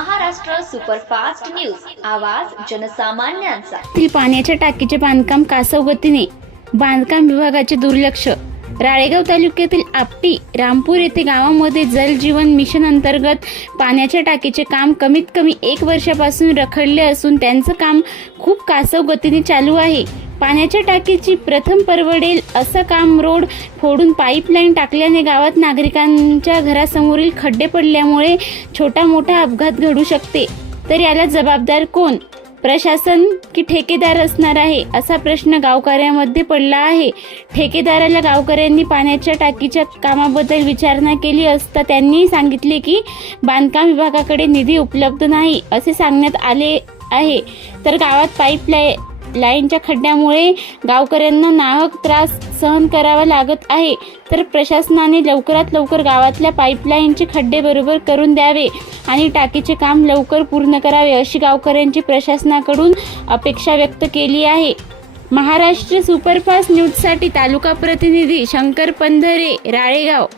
Superfast news. आवाज जनसामान्यांचा. पाण्याच्या टाकीचे बांधकाम कासव गतीने बांधकाम विभागाचे दुर्लक्ष. राळेगाव तालुक्यातील आपटी रामपूर येथे गावामध्ये जल जीवन मिशन अंतर्गत पाण्याच्या टाकीचे काम कमीत कमी एक वर्षापासून रखडले असून त्यांचं काम खूप कासव गतीने चालू आहे. पाण्याच्या टाकीची प्रथम परवडेल असं काम रोड फोडून पाईपलाईन टाकल्याने गावात नागरिकांच्या घरासमोरील खड्डे पडल्यामुळे छोटा मोठा अपघात घडू शकते. तर याला जबाबदार कोण? प्रशासन की ठेकेदार असणार आहे असा प्रश्न गावकऱ्यांमध्ये पडला आहे. ठेकेदाराला गावकऱ्यांनी पाण्याच्या टाकीच्या कामाबद्दल विचारणा केली असता त्यांनी सांगितले की बांधकाम विभागाकडे निधी उपलब्ध नाही असे सांगण्यात आले आहे. तर गावात पाईपलाईन लाईनच्या खड्ड्यामुळे गावकऱ्यांना नाहक त्रास सहन करावा लागत आहे. तर प्रशासनाने लवकरात लवकर गावातल्या पाईपलाईनचे खड्डे बरोबर करून द्यावे आणि टाकीचे काम लवकर पूर्ण करावे अशी गावकऱ्यांची प्रशासनाकडून अपेक्षा व्यक्त केली आहे. महाराष्ट्र सुपरफास्ट न्यूजसाठी तालुका प्रतिनिधी शंकर पंधरे राळेगाव.